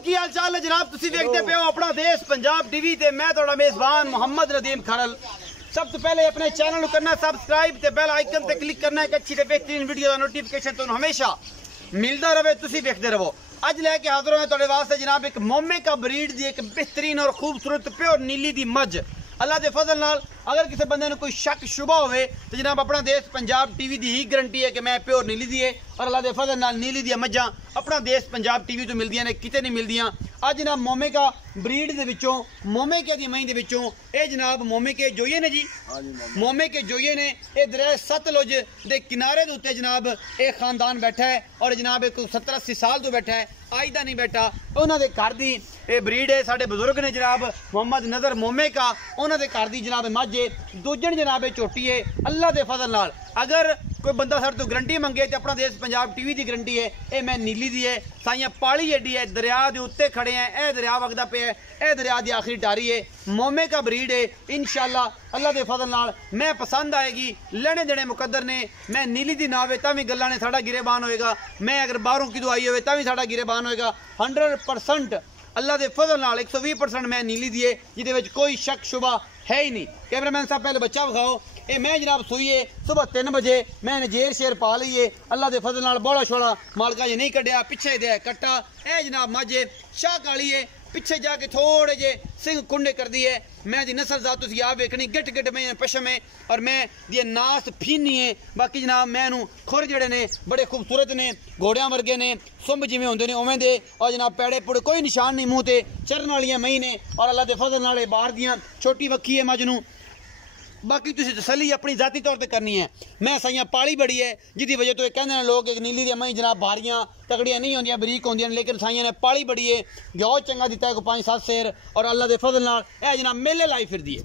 की हाल चाल है जनाब? तुसी देखते पे हो अपना देश पंजाब टीवी ते मैं थोड़ा मेजबान मोहम्मद नदीम खरल। सब तो पहले अपने चैनल करना सब्सक्राइब ते बेल आइकन ते क्लिक करना एक अच्छी ते बेहतरीन वीडियो का नोटिफिकेशन तुहानू हमेशा मिलता रहे, तुसी देखते रहो। अज लैके हाजिर हो तुहाडे वास्ते जनाब एक मोमे का ब्रीड दी एक बेहतरीन और खूबसूरत प्योर नीली दी मझ। अल्लाह के फजल नाल अगर किसी बंदे ने कोई शक शुबा होवे तो जनाब अपना देश पंजाब टीवी दी ही गारंटी है कि मैं प्योर नीली दी है और अल्लाह के फजल नाल नीली दी मझां अपना देश पंजाब टीवी तो मिलदियां ने, किते नहीं मिलदियां। अज जनाब मोमे का ब्रीड दे विचों मोमे के दी मई दे विचों ए जनाब मोमे के जोइए ने जी, मोमे के जोइए ने। ए दरिया सतलुज दे किनारे दे उत्ते जनाब ए खानदान बैठा है और जनाब एक 70-80 साल तो बैठा है, आज दा नहीं बैठा। उन्होंने घर की ये ब्रीड है, साढ़े बुजुर्ग ने जनाब मोहम्मद नजर मोमे का, उन्होंने घर की जनाब माझे दूजन जनाब चोटी है। अल्लाह के फजल नाल अगर कोई बंदा सर तो गारंटी मंगे तो अपना देश पंजाब टीवी की गारंटी है ये मैं नीली दी है। साइया पाली एडी है, दरिया के उत्ते खड़े हैं, यह दरिया वगदा पे है, यह दरिया की आखिरी टारी है। मोमे का ब्रीड है, इंशाल्लाह अल्लाह के फजल नाल मैं पसंद आएगी। लेने देने मुकद्दर ने, मैं नीली दी ना होवे तां भी गल्लां ने साडा गिरेबान होएगा, मैं अगर बाहरों की आई होवे तां भी साडा गिरेबान होएगा। 100% अल्लाह के फजल नाल 120% मैं नीली दी है, जिहदे विच कोई शक शुबा है ही नहीं। कैमरामैन साहब पहले बच्चा विखाओ। ये मैं जनाब सुईए सुबह 3 बजे मैंने जेर शेर पा ली है, अल्लाह के फजल नाल बड़ा छोड़ा मालका जी नहीं कढ़िया, पिछे दे कट्टा ए जनाब मझे शाह काली है, पिछे जाके थोड़े जे सिंह कुंडे कर दी है। मैं दी नस्ल जात तुसी आप वेखनी गिट गिट में पशम है और मैं दी नास फीनी है। बाकी जनाब मैनू खुर जड़े ने बड़े खूबसूरत ने, घोड़िया वर्गे ने, सुंब जिमें होंदे ने उवें दे और जनाब पैड़े पुड़े कोई निशान नहीं मूँह ते, चरण वालियां मई ने और अल्लाह के फजल नाल बाहर दियां छोटी वक्खी है मझ नूं। बाकी तुसी तसली अपनी जाती तौर पर करनी है। मैं साइया पाली बड़ी है जिसकी वजह तो कहते हैं लोग एक नीली दी मई जनाब भारियां तगड़ियां नहीं होंदियां, बरीक होंदियां, लेकिन साइया ने पाली बड़ी है, गौ चंगा दिता है को 5-7 शेर और अल्लाह के फजल नाल यह जनाब मेले लाई फिरदी है,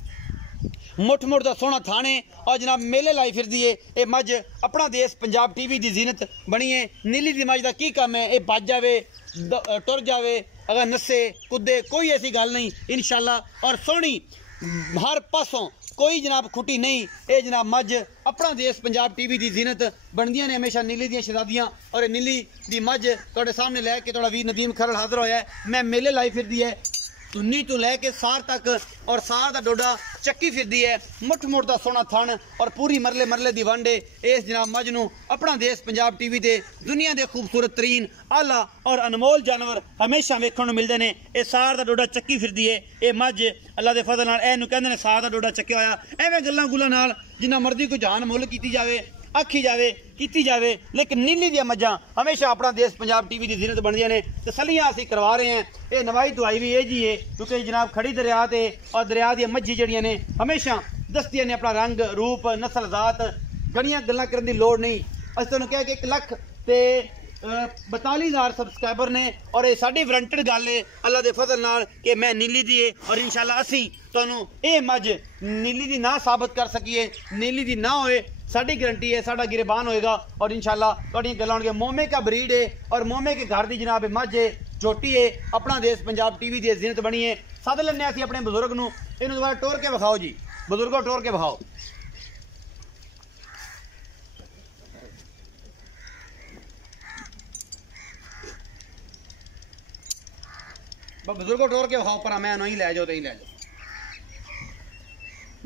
मुठ मुठ का सोहना थाने और जनाब मेले लाई फिरदी है। ये मझ अपना देश पंजाब टीवी की जीनत बनी है। नीली दी मझ का की कम है, ये भज जावे टुर जावे अगर नस्से कुदे कोई ऐसी गल नहीं इंशाल्लाह। और सोहनी हर पासों कोई जनाब खुटी नहीं, ये जनाब मझ अपना देश पंजाब टीवी की जीनत बनदियां ने हमेशा नीली दी शहजादियां। और नीली दी मझ तुहाडे सामने लैके थोड़ा वीर नदीम खरल हाजिर होया है। मैं मेले लाई फिरदी है तुन्नी तो लैके सार तक और सार का डोडा चक्की फिरदी है, मुठ मुठ का सोना थन और पूरी मरले मरले दी वंडे। इस जनाब मझ नूं अपना देश पंजाब टीवी ते दुनिया के खूबसूरत तरीन आला और अनमोल जानवर हमेशा वेखण नूं मिलदे ने। यह सार का डोडा चक्की फिरदी है, ये मझ अल्लाह के फजल नाल इहनूं कहंदे ने सार का डोडा चक्किया होया। एवें गल्लां गुल्लां नाल जिन्ना मर्जी कोई जान मुल कीती जावे आखी जावे की जावे, लेकिन नीली दी मझां हमेशा अपना देश पंजाब टीवी की जीनत बनदियां ने। तसलियां असीं करवा रहे हैं। ये नवाई दुआई भी ये जी है क्योंकि जनाब खड़ी दरिया ते और दरिया दी मझी जड़ियां ने हमेशा दसदियां ने अपना रंग रूप नस्ल जात, गड़ियां गल्लां करन दी लोड़ नहीं। असीं तुहानूं कहा कि 1 लाख ते 42,000 सबसक्राइबर ने और ये साडी वारंटेड गल है अल्लाह के फजल नाल कि मैं नीली दी है और इंशाल्लाह असीं तुहानूं ये मझ नीली दी ना साबित कर सकीए, नीली दी ना होए साड़ी गारंटी है, साड़ा गिरेबान होएगा और इंशाल्लाह तुहाडियां गल्लां होणगियां। मोमे का ब्रीड है और मोमे के घर की जनाब मझ है, छोटी है, अपना देश पंजाब टीवी की जीनत बनी है। सद लैने असीं अपने बुजुर्ग नूं, इहनूं दोबारा टोर के विखाओ जी, बुजुर्गों टोर के विखाओ। बुजुर्गों टोर के विखाओ पर मैं नहीं लै जाओ तो ही लै जाओ।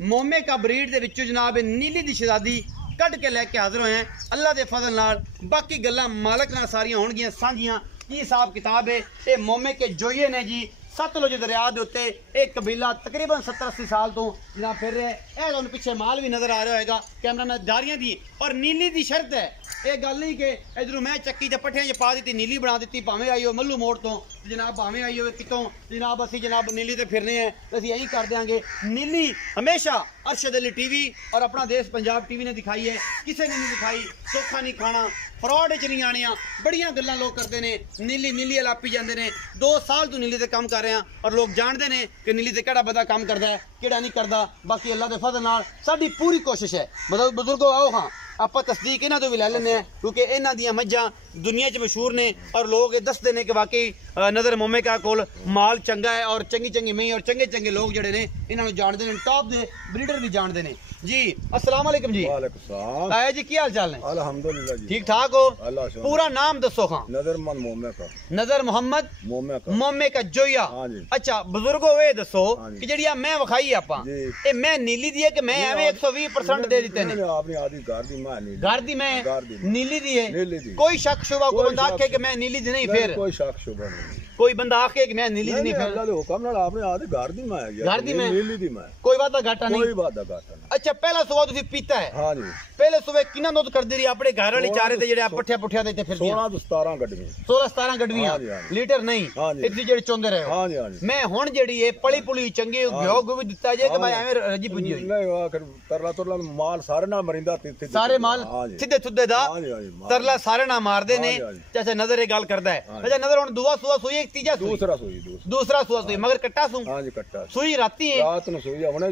मोमे का ब्रीड दे विचों जनाब नीली दी शहजादी कट के लैके हाजिर होए हैं अल्लाह के फजल नाल। बाकी गल्लां मालक नाल सारियां होणगियां सांझियां। की हिसाब किताब है, ये मोमे के जोइए ने जी सतलुज दरिया के उत्ते एक कबीला तकरीबन 70-80 साल तो जनाब फिर रहे है। तुहानूं पिछे माल भी नजर आ रहा होगा कैमरा में जारियां दी और नीली दी शर्त है। ये गल नहीं कि इधरों मैं चक्की ते पट्ठियां च पा दी नीली बना दी, भावें आई हो मल्लू मोड़ तो जनाब, भावें आई हो कितों जनाब, असी जनाब नीली ते फिरने हैं असी यही कर देंगे। नीली हमेशा अरशद अली टीवी और अपना देश पंजाब टीवी ने दिखाई है, किसी ने नहीं दिखाई। चोखा नहीं खाना, फ्रॉड च नहीं आने, बड़ियां गल्लां लोग करते हैं। नीली नीली अलापी जाते हैं। 2 साल तो नीली ते काम कर रहे हैं और लोग जानते हैं कि नीली ते केड़ा बंदा काम करता है केड़ा नहीं करता। बाकी अल्लाह के फजल नाल साडी पूरी कोशिश है। मतलब बुजुर्गों आओ हाँ ਆਪਾਂ ਤਸਦੀਕ ਇਹਨਾਂ ਤੋਂ ਵੀ ਲੈ ਲੈਂਦੇ ਆ ਕਿਉਂਕਿ ਇਹਨਾਂ ਦੀਆਂ ਮੱਝਾਂ ਦੁਨੀਆ 'ਚ ਮਸ਼ਹੂਰ ਨੇ ਔਰ ਲੋਕ ਇਹ ਦੱਸਦੇ ਨੇ ਕਿ ਵਾਕਈ ਨਜ਼ਰ मोमेका ਕੋਲ ਮਾਲ ਚੰਗਾ ਹੈ ਔਰ ਚੰਗੀ ਚੰਗੀ ਮਹੀਂ ਔਰ ਚੰਗੇ ਚੰਗੇ ਲੋਕ ਜਿਹੜੇ ਨੇ ਇਹਨਾਂ ਨੂੰ ਜਾਣਦੇ ਨੇ ਟੌਪ ਦੇ ਬਰੀਡਰ ਵੀ ਜਾਣਦੇ ਨੇ जी। अस्सलाम वालेकुम जी। वालेकुम सलाम। ताया जी क्या हाल चाल है? अल्हम्दुलिल्लाह जी। ठीक ठाक हो? अल्लाह शुक्र। पूरा नाम दसो खां। नजर मोमेका। नजर मोहम्मद मोमेका जोया। हाँ जी। अच्छा बुजुर्गो ये दसो कि जेड़ी मैं वखाई आपां ए मैं नीली दी है कि मैं एवें 120% दे दिते ने? आपने आधी घर दी मैं नीली। घर दी मैं नीली दी है। नीली दी। कोई शक शुबा को बंदा आखे कि मैं नीली दी नहीं फिर कोई शक शुबा नहीं। कोई बंदा आखे कि मैं नीली दी नहीं फिर अल्लाह दे हुक्म नाल आपने आधी घर दी मैं घर दी मैं नीली दी मैं कोई वादा घाटा नहीं। कोई वादा घाटा नहीं। अच्छा पहला सुबह तुसी पीता है? हां जी। पहले सुबह किना दुध कर दी रही अपने घर वाले चारे ते जेड़े पठिया पुठिया देते फिर 16 तो 17 गड्डियां 16 17 गड्डियां लीटर नहीं इतनी जेड़ी चोंदे रहे हो। हां जी हां जी। मैं हुन जेड़ी है पली पुली चंगी घ्यो भी दिता जे कि मैं एवें रजी पुजी होई नहीं आखिर तरला माल सारे ना मरिंदा सारे माल सीधे सुधे दा हां जी हां जी तरला सारे ना मारदे ने। चाचा नजर ये गल करदा है। अच्छा नजर हुन दुआ सुआ सुई एक तीजा दूसरा सुआ सुई मगर कट्टा सु हां जी कट्टा सुई राती है रात नु सुई हुने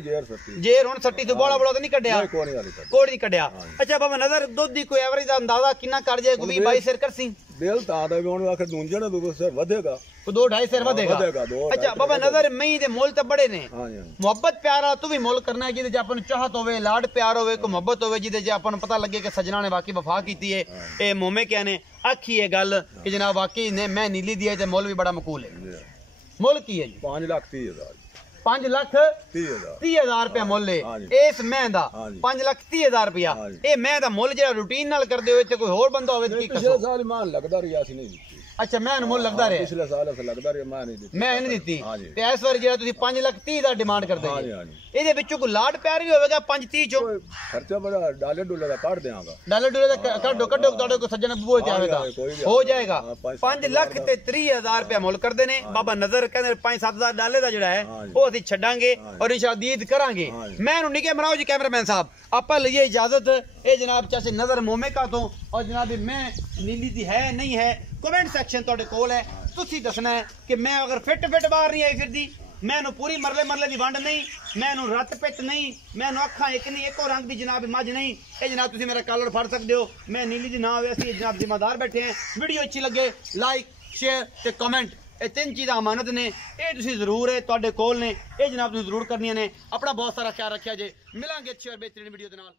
जेर हुन सट्टी तो बोला बोला तो नहीं कड्या कोई नहीं कड्या। अच्छा बाबा नजर दुध दी कोई एवरेज दा अंदाजा कितना कर जाए कोई 22 सिर करसी दिल ता दा भी हुन आखिर दूंजे ना दूध सिर ਵਧੇਗਾ तो 2-2.5 सिर ਵਧੇਗਾ। अच्छा बाबा नजर मई दे मोल ते बड़े ने। हां जी मोहब्बत प्यारा तू भी मोल करना है जिदे च अपन चाहत होवे लाड प्यार होवे को मोहब्बत होवे जिदे च अपन पता लगे कि सजना ने वाकई वफा कीती है ए मोमे क्या ने आखी है गल कि जनाब वाकई ने मैं नीली दी है ते मोल भी बड़ा मकबूल है। मोल की है जी 5,30,000 5,30,000 रुपया मुल है इस मैं दा 5,30,000 रुपया ए मैं दा मुल जेड़ा रूटीन नाल करदे होए ते कोई होर बंदा होवे ते की कसो? पिछले साल मान लगदा रिया सी नहीं अच्छा मैं मुल लगदा रहा पिछले साल से लगदा रिया मैं नहीं दी मैं नहीं दी ते इस बार जेड़ा तुसी 5,30,000 दा डिमांड करदे हां जी हां जी ਇਹਦੇ ਵਿੱਚੋਂ ਕੋਈ ਲਾਡ ਪਿਆਰ ਵੀ ਹੋਵੇਗਾ 5-30 ਚੋਂ ਖਰਚਾ ਬੜਾ ਡਾਲਰ ਡੋਲਰ ਦਾ ਕੱਢ ਦੇਵਾਂਗਾ ਡਾਲਰ ਡੋਲਰ ਦਾ ਕੱਢੋ ਤੁਹਾਡੇ ਕੋਲ ਸੱਜਣ ਬੂਹੇ ਤੇ ਆਵੇਗਾ ਹੋ ਜਾਏਗਾ 5,30,000 ਰੁਪਇਆ ਮੁੱਲ ਕਰਦੇ ਨੇ ਬਾਬਾ ਨਜ਼ਰ ਕਹਿੰਦੇ 5-7,000 ਡਾਲਰ ਦਾ ਜਿਹੜਾ ਹੈ ਉਹ ਅਸੀਂ ਛੱਡਾਂਗੇ ਔਰ ਇਨਸ਼ਾਅੱਲਾਹ ਕਰਾਂਗੇ। ਮੈਂ ਇਹਨੂੰ ਨਿੱਕੇ ਬਣਾਓ ਜੀ ਕੈਮਰਾਮੈਨ ਸਾਹਿਬ ਆਪਾਂ ਲਈਏ ਇਜਾਜ਼ਤ ਇਹ ਜਨਾਬ ਚਾਚੇ ਨਜ਼ਰ ਮੋਮੇਕਾ ਤੋਂ ਔਰ ਜਨਾਬ ਮੈਂ ਨੀਲੀ ਦੀ ਹੈ ਨਹੀਂ ਹੈ ਕਮੈਂਟ ਸੈਕਸ਼ਨ ਤੁਹਾਡੇ ਕੋਲ ਹੈ ਤੁਸੀਂ ਦੱਸਣਾ ਹੈ ਕਿ ਮੈਂ ਅਗਰ ਫਿੱਟ ਬਾਹਰ ਨਹੀਂ ਆਈ ਫਿਰਦੀ मैनू पूरी मरले की वंड नहीं मैनू रत पिट नहीं मैनू अखा एक नहीं एको रंग की जनाब मझ नहीं ये जनाब तुम मेरा कलर फड़ सकते हो मैं नीली दी ना हो असी जनाब जिम्मेदार बैठे हैं। वीडियो अच्छी लगे लाइक शेयर ते कमेंट ये 3 चीज़ां अमानत ने ये तुसीं जरूर है तुहाडे कोल ने ये जनाब तुसीं जरूर करनियां ने। अपना बहुत सारा ख्याल रखिया जे मिलांगे अच्छी और बेहतरीन वीडियो दे नाल।